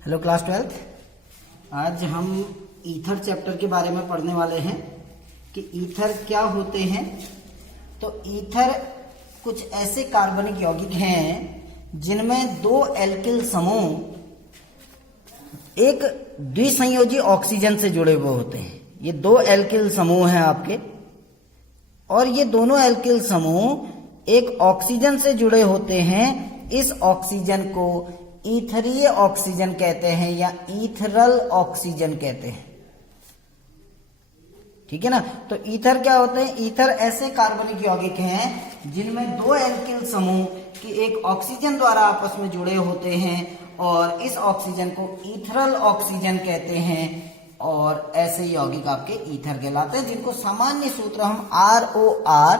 Hello class 12th। आज हम ether chapter के बारे में पढ़ने वाले हैं कि ईथर क्या होते हैं। तो ईथर कुछ ऐसे कार्बनिक यौगिक हैं जिनमें दो एल्किल समूह एक द्विसंयोजी ऑक्सीजन से जुड़े हुए होते हैं। ये दो एल्किल समूह हैं आपके, और ये दोनों एल्किल समूह एक ऑक्सीजन से जुड़े होते हैं। इस ऑक्सीजन को ईथरीय ऑक्सीजन कहते हैं या ईथरल ऑक्सीजन कहते हैं। ठीक है ना। तो ईथर क्या होते हैं? ईथर ऐसे कार्बनिक यौगिक हैं जिनमें दो एल्किल समूह की एक ऑक्सीजन द्वारा आपस में जुड़े होते हैं, और इस ऑक्सीजन को ईथरल ऑक्सीजन कहते हैं। और ऐसे यौगिक आपके ईथर कहलाते हैं, जिनको सामान्य सूत्र हम ROR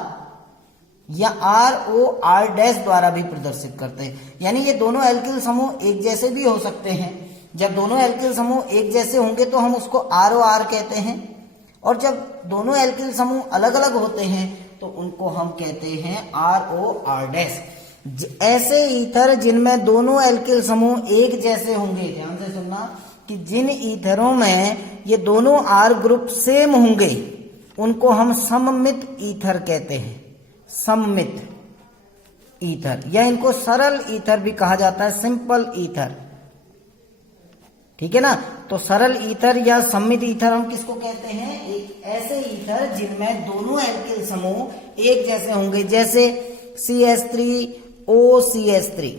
या ROR' द्वारा भी प्रदर्शित करते हैं। यानी ये दोनों एल्किल समूह एक जैसे भी हो सकते हैं। जब दोनों एल्किल समूह एक जैसे होंगे तो हम उसको ROR कहते हैं, और जब दोनों एल्किल समूह अलग अलग होते हैं तो उनको हम कहते हैं ROR'। ऐसे ईथर जिनमें दोनों एल्किल समूह एक जैसे होंगे, ध्यान से सुनना, कि जिन ईथरों में ये दोनों R ग्रुप सेम होंगे उनको हम सममित ईथर कहते हैं। सममित ईथर, या इनको सरल ईथर भी कहा जाता है, सिंपल ईथर। ठीक है ना। तो सरल ईथर या सममित ईथर हम किसको कहते हैं? एक ऐसे ईथर जिनमें दोनों एल्किल समूह एक जैसे होंगे, जैसे CH3OCH3।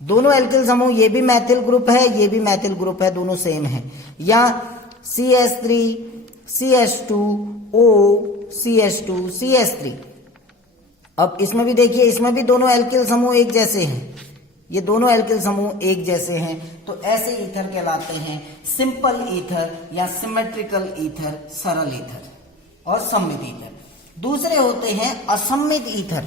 दोनों एल्किल समूह, ये भी मैथिल ग्रुप है, ये भी मैथिल ग्रुप है, दोनों सेम है। या CH3CH2OCH2CH3। अब इसमें भी देखिए, इसमें भी दोनों एल्किल समूह एक जैसे हैं, ये दोनों एल्किल समूह एक जैसे हैं। तो ऐसे ईथर कहलाते हैं सिंपल ईथर या सिमेट्रिकल ईथर, सरल ईथर और सममित ईथर। दूसरे होते हैं असममित ईथर।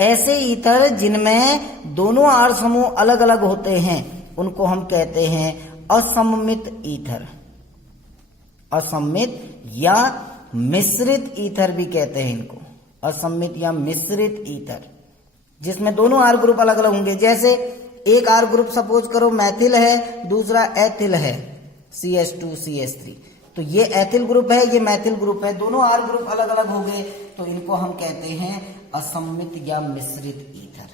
ऐसे ईथर जिनमें दोनों R समूह अलग अलग होते हैं उनको हम कहते हैं असममित ईथर। असममित या मिश्रित ईथर भी कहते हैं इनको, असममित या मिश्रित ईथर, जिसमें दोनों R ग्रुप अलग अलग होंगे। जैसे एक R ग्रुप सपोज करो मैथिल है, दूसरा एथिल है, CH2CH3। तो ये एथिल ग्रुप है, ये मैथिल ग्रुप है, दोनों R ग्रुप अलग अलग हो गए, तो इनको हम कहते हैं असममित या मिश्रित ईथर।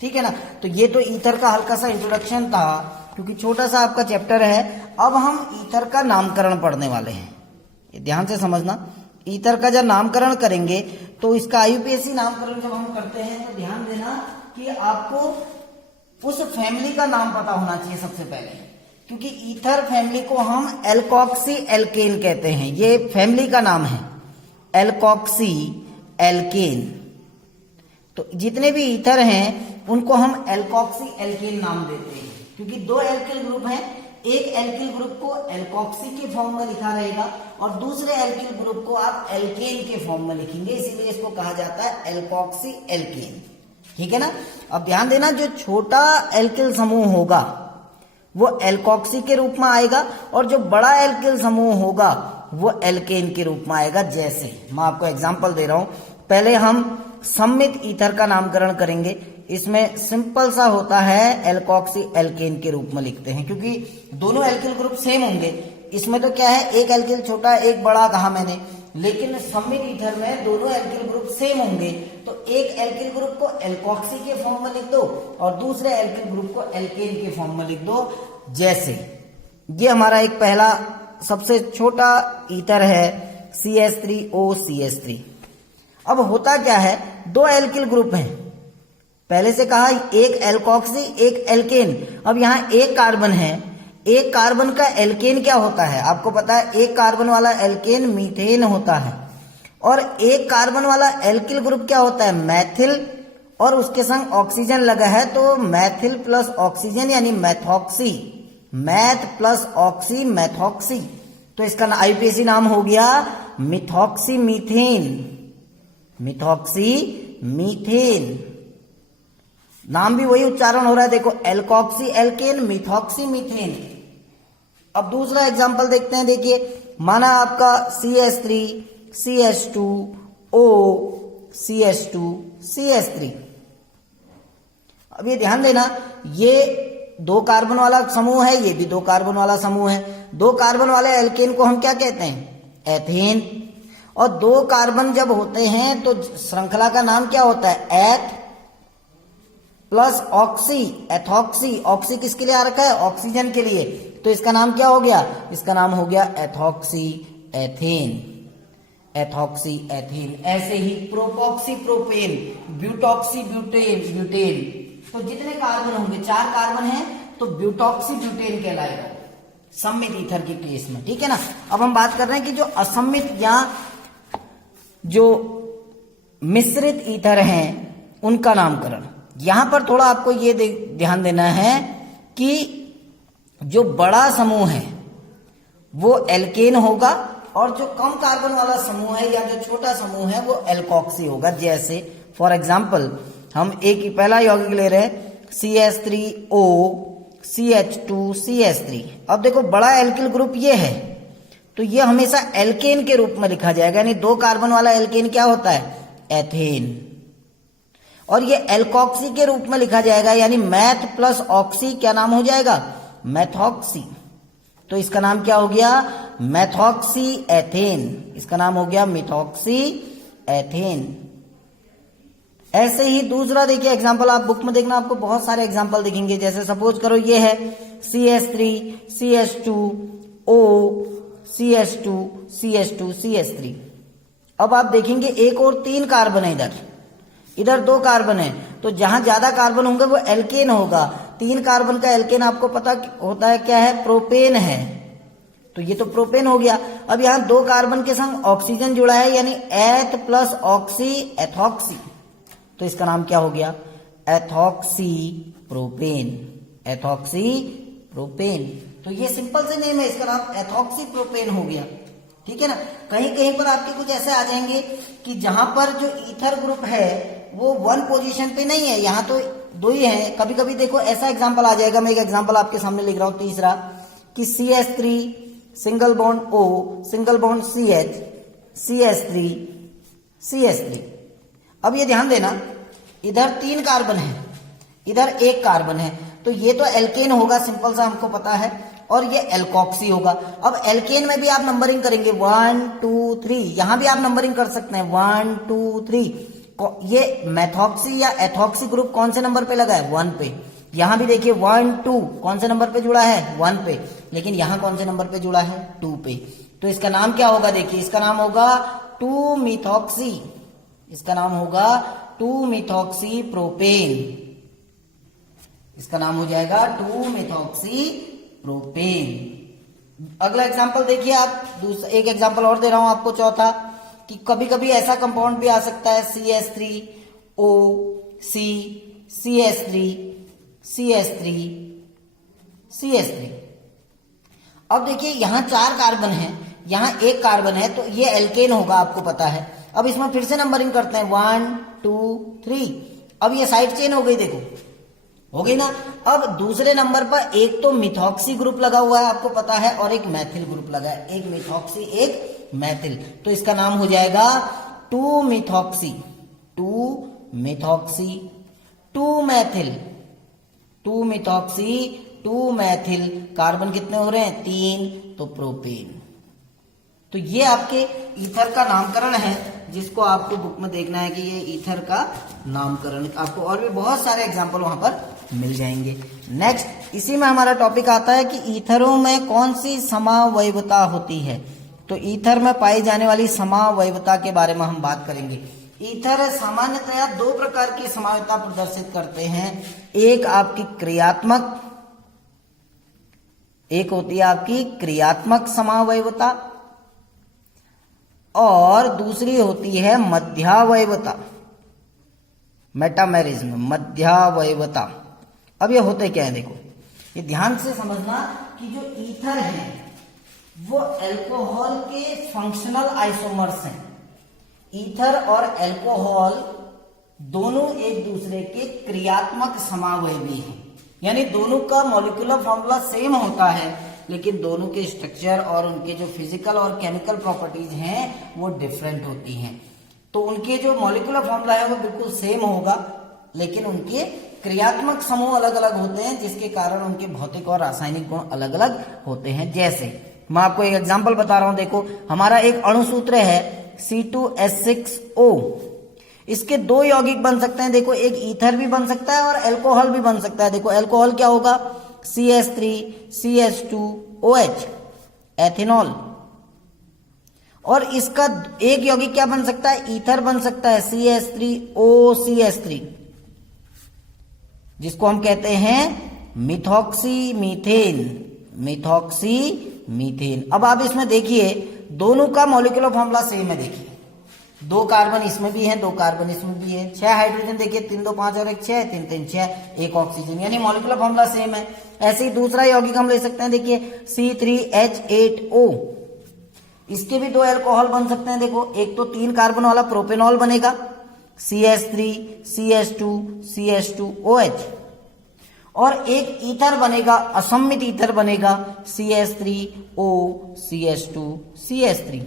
ठीक है ना। तो ये तो ईथर का हल्का सा इंट्रोडक्शन था, क्योंकि छोटा सा आपका चैप्टर है। अब हम ईथर का नामकरण पढ़ने वाले हैं, ये ध्यान से समझना। ईथर का जब नामकरण करेंगे तो इसका IUPAC नामकरण जब हम करते हैं तो ध्यान देना कि आपको उस फैमिली का नाम पता होना चाहिए सबसे पहले, क्योंकि ईथर फैमिली को हम एल्कोक्सी एल्केन कहते हैं। ये फैमिली का नाम है, एल्कोक्सी एल्केन। तो जितने भी ईथर हैं उनको हम एल्कोक्सी एल्केन नाम देते हैं, क्योंकि दो एल्किल ग्रुप हैं। एक एल्किल ग्रुप को एल्कोक्सी के फॉर्म में लिखा रहेगा और दूसरे एल्किल ग्रुप को आप एल्केन के फॉर्म में लिखेंगे, इसीलिए इसको कहा जाता है एल्कोक्सी एल्केन। ठीक है ना। अब ध्यान देना, जो छोटा एल्किल समूह होगा वो एल्कोक्सी के रूप में आएगा, और जो बड़ा एल्किल समूह होगा वो एल्केन के रूप में आएगा। जैसे मैं आपको एग्जांपल दे रहा हूं, पहले हम सममित ईथर का नामकरण करेंगे। इसमें सिंपल सा होता है, एल्कोक्सी एल्केन के रूप में लिखते हैं, क्योंकि दोनों एल्किल ग्रुप सेम होंगे। इसमें तो क्या है, एक एल्किल छोटा एक बड़ा कहा मैंने, लेकिन सममित ईथर में दोनों एल्किल ग्रुप सेम होंगे। तो एक एल्किल ग्रुप को एल्कोक्सी के फॉर्म में लिख दो और दूसरे एल्किल ग्रुप को एल्केन के फॉर्म में लिख दो। जैसे ये हमारा एक पहला सबसे छोटा ईथर है CH3OCH3। अब होता क्या है, दो एल्किल ग्रुप हैं, पहले से कहा एक एल्कोक्सी एक एल्केन। अब यहां एक कार्बन है, एक कार्बन का एल्केन क्या होता है आपको पता है, एक कार्बन वाला एल्केन मीथेन होता है, और एक कार्बन वाला एल्किल ग्रुप क्या होता है, मैथिल, और उसके संग ऑक्सीजन लगा है तो मैथिल प्लस ऑक्सीजन यानी मैथॉक्सी, मैथ प्लस ऑक्सी मैथॉक्सी। तो इसका IUPAC नाम हो गया मिथॉक्सी मीथेन, मिथॉक्सी मीथेन। नाम भी वही उच्चारण हो रहा है, देखो, एल्कोक्सी एल्केन मिथॉक्सी मीथेन। अब दूसरा एग्जांपल देखते हैं। देखिए, माना आपका CH3CH2OCH2CH3। अब ये ध्यान देना, ये दो कार्बन वाला समूह है, ये भी दो कार्बन वाला समूह है। दो कार्बन वाले एल्केन को हम क्या कहते हैं? एथेन। और दो कार्बन जब होते हैं तो श्रृंखला का नाम क्या होता है? एथ प्लस ऑक्सी, एथॉक्सी। ऑक्सी किसके लिए आ रखा है? ऑक्सीजन के लिए। तो इसका नाम क्या हो गया? इसका नाम हो गया एथॉक्सी एथेन, एथॉक्सी एथेन। ऐसे ही प्रोपॉक्सी प्रोपेन, ब्यूटॉक्सी ब्यूटेन, ब्यूटेन। तो जितने कार्बन होंगे, 4 कार्बन हैं, तो ब्यूटॉक्सी ब्यूटेन कहलाएगा सममित ईथर के केस में, ठीक है ना। अब हम बात कर रहे हैं कि जो असममित या जो मिश्रित ईथर हैं उनका नामकरण। यहां पर थोड़ा आपको ये ध्यान देना है कि जो बड़ा समूह है वो एल्केन होगा और जो कम कार्बन वाला समूह है या जो छोटा समूह है वो एल्कोक्सी होगा। जैसे फॉर एग्जांपल हम एक ही पहला यौगिक ले रहे हैं CH3O CH2CH3। अब देखो बड़ा एल्किल ग्रुप ये है तो ये हमेशा एल्केन के रूप में लिखा जाएगा, यानी 2 कार्बन वाला एल्केन क्या होता है? एथेन। और ये एल्कोक्सी के रूप में लिखा जाएगा, यानी मैथ प्लस ऑक्सी क्या नाम हो जाएगा? मैथॉक्सी। तो इसका नाम क्या हो गया? मैथॉक्सी एथेन। इसका नाम हो गया मिथॉक्सी एथेन। ऐसे ही दूसरा देखिए एग्जांपल, आप बुक में देखना, आपको बहुत सारे एग्जांपल दिखेंगे। जैसे सपोज करो ये है CH3 CH2O CH2 CH2 CH3। अब आप देखेंगे एक और 3 कार्बन है, इधर 2 कार्बन है, तो जहां ज्यादा कार्बन होंगे वो एल्केन होगा। 3 कार्बन का एल्केन आपको पता होता है क्या है? प्रोपेन है। तो ये तो प्रोपेन हो गया। अब यहां 2 कार्बन के संग ऑक्सीजन जुड़ा है, यानी एथ प्लस ऑक्सी एथॉक्सी। तो इसका नाम क्या हो गया? Ethoxy propane, ethoxy propane. तो ये सिंपल से नेम है, इसका नाम एथॉक्सी प्रोपेन हो गया, ठीक है ना। कहीं कहीं पर आपके कुछ ऐसे आ जाएंगे कि जहां पर जो ईथर ग्रुप है वो 1 पोजीशन पे नहीं है, यहां तो 2 ही है। कभी कभी देखो ऐसा एग्जांपल आ जाएगा, मैं एक एग्जांपल आपके सामने लिख रहा हूं तीसरा, कि CH3 single bond O single bond CH CH3 CH3। अब ये ध्यान देना, इधर 3 कार्बन है, इधर 1 कार्बन है, तो ये तो एल्केन होगा, सिंपल सा हमको पता है, और ये एल्कोक्सी होगा। अब एल्केन में भी आप नंबरिंग करेंगे 1 2 3, यहां भी आप नंबरिंग कर सकते हैं 1 2 3। ये मैथॉक्सी या एथॉक्सी ग्रुप कौन से नंबर पे लगा है? 1 पे। यहां भी देखिए 1 2 कौन से नंबर पे जुड़ा है? 1 पे। लेकिन यहां कौन से नंबर पे जुड़ा है? 2 पे। तो इसका नाम क्या होगा? देखिए इसका नाम होगा 2 मिथॉक्सी, इसका नाम होगा 2 मिथॉक्सी प्रोपेन। इसका नाम हो जाएगा 2 मिथॉक्सी प्रोपेन। अगला एग्जांपल देखिए आप, दूसरा एक एग्जांपल और दे रहा हूं आपको, चौथा, कि कभी कभी ऐसा कंपाउंड भी आ सकता है CH3O C CH3 CH3 CH3। अब देखिए यहां 4 कार्बन है, यहां 1 कार्बन है, तो ये एल्केन होगा, आपको पता है। अब इसमें फिर से नंबरिंग करते हैं 1 2 3। अब ये साइड चेन हो गई, देखो हो गई ना। अब दूसरे नंबर पर एक तो मिथॉक्सी ग्रुप लगा हुआ है, आपको पता है, और एक मैथिल ग्रुप लगा है, एक मिथॉक्सी एक मैथिल। तो इसका नाम हो जाएगा 2 methoxy 2 methoxy 2 Maithil 2 methoxy 2 Maithil. Carbon कितने हो रहे हैं? 3, तो प्रोपेन। तो ये आपके ईथर का नामकरण है, जिसको आपको बुक में देखना है कि ये ईथर का नामकरण। आपको और भी बहुत सारे एग्जाम्पल वहां पर मिल जाएंगे। नेक्स्ट इसी में हमारा टॉपिक आता है कि ईथरों में कौन सी समावयवता होती है। तो ईथर में पाई जाने वाली समावयवता के बारे में हम बात करेंगे। ईथर सामान्यतया 2 प्रकार की समावयवता प्रदर्शित करते हैं। एक आपकी क्रियात्मक, एक होती है आपकी क्रियात्मक समावयवता, और दूसरी होती है मध्यावयवता, मेटामेरिज्म, मध्यावयवता। अब ये होते क्या है, देखो ये ध्यान से समझना कि जो ईथर है वो अल्कोहल के फंक्शनल आइसोमर्स हैं। ईथर और अल्कोहल दोनों एक दूसरे के क्रियात्मक समावयवी हैं, यानी दोनों का मॉलिक्यूलर फॉर्मूला सेम होता है, लेकिन दोनों के स्ट्रक्चर और उनके जो फिजिकल और केमिकल प्रॉपर्टीज हैं वो डिफरेंट होती हैं। तो उनके जो मॉलिक्यूलर फॉर्मूला है वो बिल्कुल सेम होगा, लेकिन उनके क्रियात्मक समूह अलग अलग होते हैं, जिसके कारण उनके भौतिक और रासायनिक गुण अलग अलग होते हैं। जैसे मैं आपको एक एग्जांपल बता रहा हूं, देखो हमारा एक अणु सूत्र है C2H6O, इसके दो यौगिक बन सकते हैं। देखो एक ईथर भी बन सकता है और अल्कोहल भी बन सकता है। देखो अल्कोहल क्या होगा, CH3CH2OH, एथेनॉल। और इसका एक यौगिक क्या बन सकता है, ईथर बन सकता है, CH3OCH3, जिसको हम कहते हैं मिथॉक्सी मीथेन। अब आप इसमें देखिए दोनों का मॉलिक्यूलर फॉर्मूला सेम है। देखिए 2 कार्बन इसमें भी है, 2 कार्बन इसमें भी है, 6 हाइड्रोजन, देखिए 3 2 5 और 1 6, 3 3 6, 1 ऑक्सीजन, यानी मॉलिक्यूलर फॉर्मूला सेम है। ऐसे ही दूसरा यौगिक हम ले सकते हैं, देखिए C3H8O, इसके भी 2 अल्कोहल बन सकते हैं। देखो एक तो 3 कार्बन वाला प्रोपेनॉल बनेगा, CH3CH2CH2OH, और एक ईथर बनेगा, असम्मित ईथर बनेगा, CH3OCH2CH3।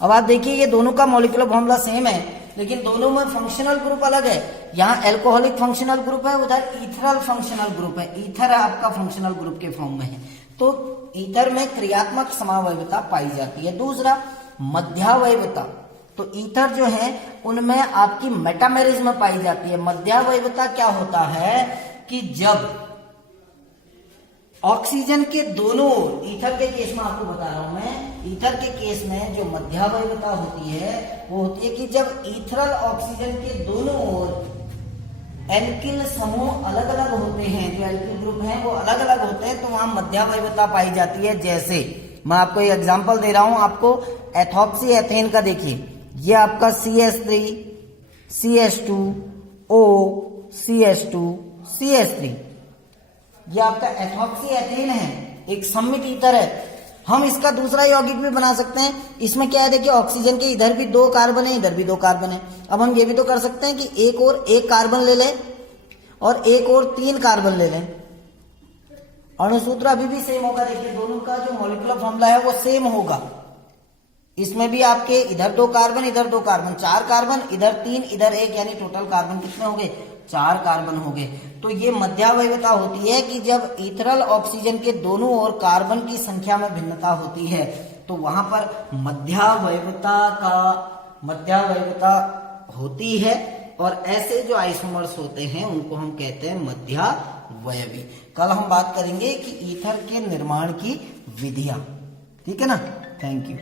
अब आप देखिए ये दोनों का मॉलिक्यूलर फॉर्मूला सेम है, लेकिन दोनों में फंक्शनल ग्रुप अलग है। यहाँ एल्कोहलिक फंक्शनल ग्रुप है, उधर ईथरल फंक्शनल ग्रुप है। ईथर आपका फंक्शनल ग्रुप के फॉर्म में है, तो ईथर में क्रियात्मक समावयवता पाई जाती है। दूसरा मध्यावयवता, तो ईथर जो है उनमें आपकी मेटामेरिज्म में पाई जाती है। मध्यावयवता क्या होता है कि जब ऑक्सीजन के दोनों, ईथर के केस में आपको बता रहा हूं मैं, ईथर के केस में जो मध्यावयवता होती है वो होती है कि जब ईथरल ऑक्सीजन के दोनों ओर एल्किल समूह अलग अलग होते हैं, जो एल्किल ग्रुप हैं वो अलग अलग होते हैं, तो वहां मध्यावयवता पाई जाती है। जैसे मैं आपको एक एग्जांपल दे रहा हूं, आपको एथॉक्सी एथेन का देखिए, ये आपका CH3CH2OCH2CH3, ये आपका एथॉक्सी एथेन है, एक सम्मित ईथर है। हम इसका दूसरा यौगिक भी बना सकते हैं। इसमें क्या है, देखिए ऑक्सीजन के इधर भी 2 कार्बन है, इधर भी 2 कार्बन है। अब हम ये भी तो कर सकते हैं कि एक और 1 कार्बन ले लें और एक और 3 कार्बन ले लें, अणुसूत्र अभी भी सेम होगा। देखिए दोनों का जो मॉलिक्यूलर फॉर्मूला है वो सेम होगा। इसमें भी आपके इधर 2 कार्बन, इधर 2 कार्बन, 4 कार्बन, इधर 3, इधर 1, यानी टोटल कार्बन कितने हो गए, 4 कार्बन हो गए। तो ये मध्यावयवता होती है कि जब ईथरल ऑक्सीजन के दोनों ओर कार्बन की संख्या में भिन्नता होती है, तो वहां पर मध्यावयवता होती है। और ऐसे जो आइसोमर्स होते हैं उनको हम कहते हैं मध्यावयवी। कल हम बात करेंगे कि ईथर के निर्माण की विधियां, ठीक है ना। Thank you.